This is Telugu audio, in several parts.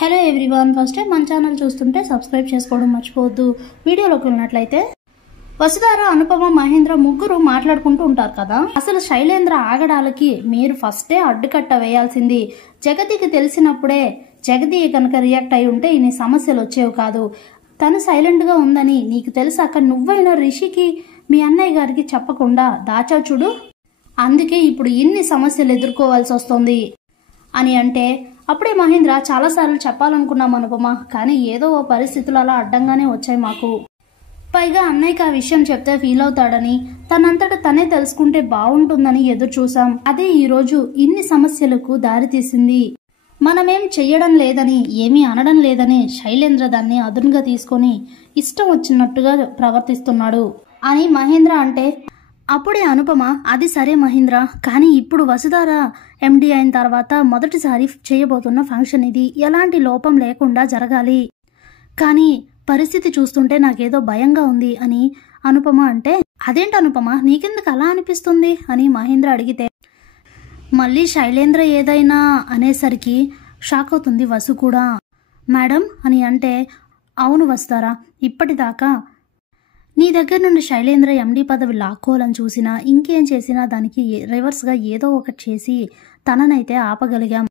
హలో ఎవ్రీవన్, ఫస్ట్ టైం మన ఛానల్ చూస్తుంటే సబ్స్క్రైబ్ చేసుకోవడం మర్చిపోవద్దు. వీడియోలోకి వెళ్ళినట్లయితే వసుధార, అనుపమ, మహేంద్ర ముగ్గురు మాట్లాడుకుంటూ ఉంటారు కదా. అసలు శైలేంద్ర ఆగడాలకి మీరు ఫస్టే అడ్డుకట్ట వేయాల్సింది. జగతికి తెలిసినప్పుడే జగతి కనుక రియాక్ట్ అయి ఉంటే ఇన్ని సమస్యలు వచ్చేవి కాదు. తను సైలెంట్ గా ఉందని నీకు తెలుసాక నువ్వైనా రిషికి మీ అన్నయ్య గారికి చెప్పకుండా దాచావు చూడు, అందుకే ఇప్పుడు ఇన్ని సమస్యలు ఎదుర్కోవాల్సి వస్తుంది అని అంటే అప్పుడే మహేంద్ర చాలాసార్లు చెప్పాలనుకున్నాం అనుపమ, కానీ ఏదో ఓ పరిస్థితులు అలా అడ్డంగానే వచ్చాయి మాకు. పైగా అన్నయ్యకి ఆ విషయం చెప్తే ఫీల్ అవుతాడని, తనంతట తనే తెలుసుకుంటే బాగుంటుందని ఎదురు చూసాం. అదే ఈరోజు ఇన్ని సమస్యలకు దారితీసింది. మనమేం చెయ్యడం లేదని, ఏమీ అనడం లేదని శైలేంద్ర దాన్ని అదునుగా తీసుకొని ఇష్టం వచ్చినట్టుగా ప్రవర్తిస్తున్నాడు అని మహేంద్ర అంటే అప్పుడే అనుపమ, అది సరే మహేంద్ర, కానీ ఇప్పుడు వసుధార ఎండి అయిన తర్వాత మొదటిసారి చేయబోతున్న ఫంక్షన్ ఇది, ఎలాంటి లోపం లేకుండా జరగాలి. కానీ పరిస్థితి చూస్తుంటే నాకేదో భయంగా ఉంది అని అనుపమ అంటే, అదేంటి అనుపమ, నీకెందుకు అలా అనిపిస్తుంది అని మహేంద్ర అడిగితే మళ్ళీ శైలేంద్ర ఏదైనా అనేసరికి షాక్ అవుతుంది వసు కూడా. మేడం అని అంటే, అవును వస్తారా, ఇప్పటిదాకా నీ దగ్గర నుండి శైలేంద్ర ఎండి పదవి లాక్కోవాలని చూసినా, ఇంకేం చేసినా దానికి రివర్స్గా ఏదో ఒకటి చేసి తననైతే ఆపగలిగాం.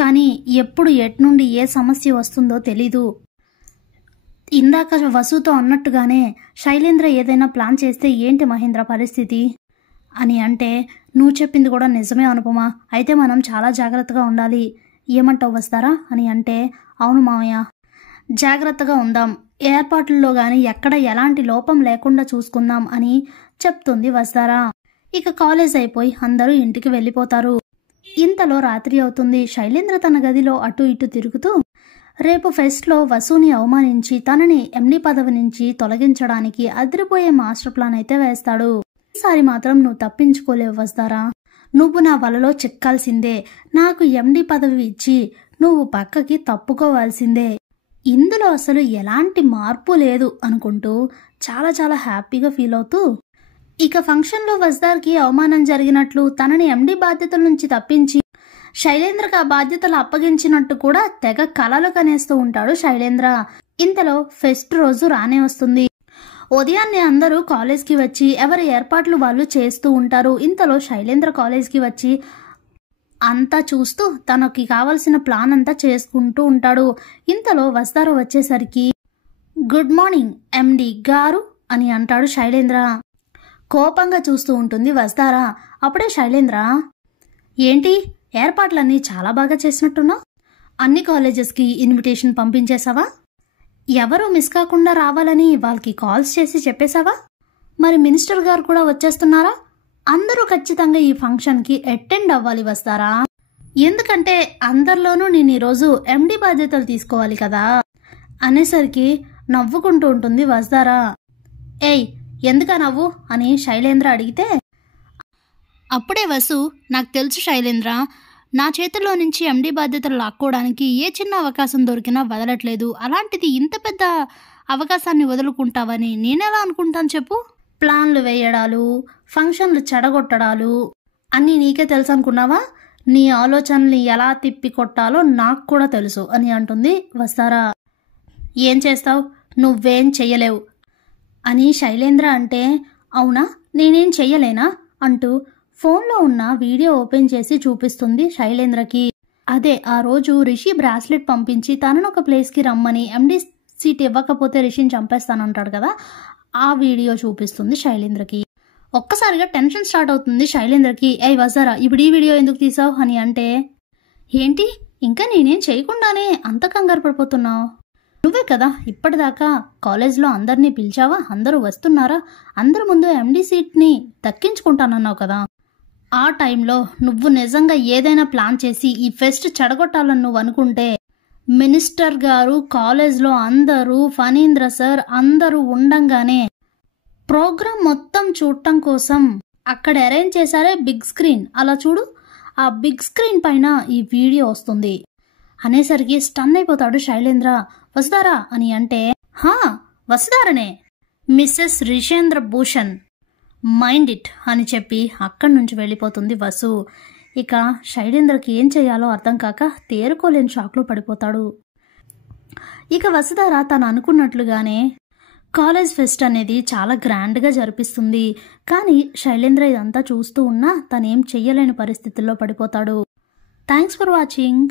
కానీ ఎప్పుడు ఎట్నుండి ఏ సమస్య వస్తుందో తెలీదు. ఇందాక వసుతో అన్నట్టుగానే శైలేంద్ర ఏదైనా ప్లాన్ చేస్తే ఏంటి మహేంద్ర పరిస్థితి అని అంటే, నువ్వు చెప్పింది కూడా నిజమే అనుపమ, అయితే మనం చాలా జాగ్రత్తగా ఉండాలి. ఏమంటావు వస్తారా అని అంటే, అవును మామయ్య, జాగ్రత్తగా ఉందాం, ఏర్పాట్లలో గాని ఎక్కడ ఎలాంటి లోపం లేకుండా చూసుకుందాం అని చెప్తుంది వస్తారా. ఇక కాలేజ్ అయిపోయి అందరూ ఇంటికి వెళ్ళిపోతారు. ఇంతలో రాత్రి అవుతుంది. శైలేంద్ర తన గదిలో అటు ఇటు తిరుగుతూ రేపు ఫెస్ట్లో వసుని అవమానించి తనని ఎండి పదవి నుంచి తొలగించడానికి అదిరిపోయే మాస్టర్ ప్లాన్ అయితే వేస్తాడు. ఈసారి మాత్రం నువ్వు తప్పించుకోలేవు వస్తారా, నువ్వు నా వలలో చిక్కాల్సిందే, నాకు ఎండి పదవి ఇచ్చి నువ్వు పక్కకి తప్పుకోవాల్సిందే, ఇందులో అసలు ఎలాంటి మార్పు లేదు అనుకుంటూ చాలా చాలా హ్యాపీగా ఫీల్ అవుతూ ఇక ఫంక్షన్లో వస్తార్కి అవమానం జరిగినట్లు, తనని ఎండి బాధ్యతల నుంచి తప్పించి శైలేంద్రకి ఆ బాధ్యతలు అప్పగించినట్టు కూడా తెగ కలలు కనేస్తూ ఉంటాడు శైలేంద్ర. ఇంతలో ఫెస్ట్ రోజు రానే వస్తుంది. ఉదయాన్నే అందరూ కాలేజ్కి వచ్చి ఎవరి ఏర్పాట్లు వాళ్ళు చేస్తూ ఉంటారు. ఇంతలో శైలేంద్ర కాలేజ్కి వచ్చి అంతా చూస్తూ తనకి కావలసిన ప్లాన్ అంతా చేసుకుంటూ ఉంటాడు. ఇంతలో వస్తారా వచ్చేసరికి గుడ్ మార్నింగ్ ఎండి గారు అని అంటాడు శైలేంద్ర. కోపంగా చూస్తూ ఉంటుంది వస్తారా. అప్పుడే శైలేంద్ర, ఏంటి ఏర్పాట్లన్నీ చాలా బాగా చేసినట్టున్నావు, అన్ని కాలేజెస్కి ఇన్విటేషన్ పంపించేసావా, ఎవరు మిస్ కాకుండా రావాలని వాళ్ళకి కాల్స్ చేసి చెప్పేశావా, మరి మినిస్టర్ గారు కూడా వచ్చేస్తున్నారా, అందరూ ఖచ్చితంగా ఈ ఫంక్షన్కి అటెండ్ అవ్వాలి వస్తారా, ఎందుకంటే అందరిలోనూ నేను ఈరోజు ఎండి బాధ్యతలు తీసుకోవాలి కదా అనేసరికి నవ్వుకుంటూ ఉంటుంది వస్తారా. ఏయ్ ఎందుకా నవ్వు అని శైలేంద్ర అడిగితే అప్పుడే వసు, నాకు తెలుసు శైలేంద్ర, నా చేతుల్లో నుంచి ఎండి బాధ్యతలు లాక్కోవడానికి ఏ చిన్న అవకాశం దొరికినా వదలట్లేదు, అలాంటిది ఇంత పెద్ద అవకాశాన్ని వదులుకుంటావని నేనెలా అనుకుంటాను చెప్పు, ప్లాన్లు వేయడాలు, ఫంక్షన్లు చెడగొట్టడాలు అన్నీ నీకే తెలుసు అనుకున్నావా, నీ ఆలోచనల్ని ఎలా తిప్పి కొట్టాలో నాకు కూడా తెలుసు అని అంటుంది వస్తారా. ఏం చేస్తావు, నువ్వేం చెయ్యలేవు అని శైలేంద్ర అంటే, అవునా నేనేం చెయ్యలేనా అంటూ ఫోన్లో ఉన్న వీడియో ఓపెన్ చేసి చూపిస్తుంది శైలేంద్రకి. అదే ఆ రోజు రిషి బ్రాస్లెట్ పంపించి తనను ఒక ప్లేస్కి రమ్మని ఎండి సీట్ ఇవ్వకపోతే రిషిని చంపేస్తానంటాడు కదా, ఆ వీడియో చూపిస్తుంది శైలేంద్రకి. ఒక్కసారిగా టెన్షన్ స్టార్ట్ అవుతుంది శైలేంద్రకి. ఏ వస్తారా, ఇప్పుడు ఈ వీడియో ఎందుకు తీసావు అని అంటే, ఏంటి ఇంకా నేనేం చేయకుండానే అంత కంగారు పడిపోతున్నావు, నువ్వే కదా ఇప్పటిదాకా కాలేజ్లో అందరినీ పిలిచావా, అందరూ వస్తున్నారా, అందరి ముందు ఎండి సీట్ని దక్కించుకుంటానన్నావు కదా, ఆ టైంలో నువ్వు నిజంగా ఏదైనా ప్లాన్ చేసి ఈ ఫెస్ట్ చెడగొట్టాలని నువ్వు అనుకుంటే మినిస్టర్ గారు, కాలేజ్లో అందరూ, ఫణీంద్ర సార్ అందరూ ఉండంగానే ప్రోగ్రాం మొత్తం చూడటం కోసం అక్కడ అరేంజ్ చేశారే బిగ్ స్క్రీన్, అలా చూడు, ఆ బిగ్ స్క్రీన్ పైన ఈ వీడియో వస్తుంది అనేసరికి స్టన్ అయిపోతాడు శైలేంద్ర. వసుధారా అని అంటే, హా వసుధారనే, Mrs Rishendra Bhushan, mind it అని చెప్పి అక్కడి నుంచి వెళ్ళిపోతుంది వసు. ఇక శైలేంద్రకి ఏం చేయాలో అర్థం కాక తేరుకోలేని షాక్లో పడిపోతాడు. ఇక వసుధార తను అనుకున్నట్లుగానే కాలేజ్ ఫెస్ట్ అనేది చాలా గ్రాండ్గా జరిపిస్తుంది. కానీ శైలేంద్ర ఇదంతా చూస్తూ ఉన్నా తనేం చెయ్యలేని పరిస్థితుల్లో పడిపోతాడు. Thanks for watching.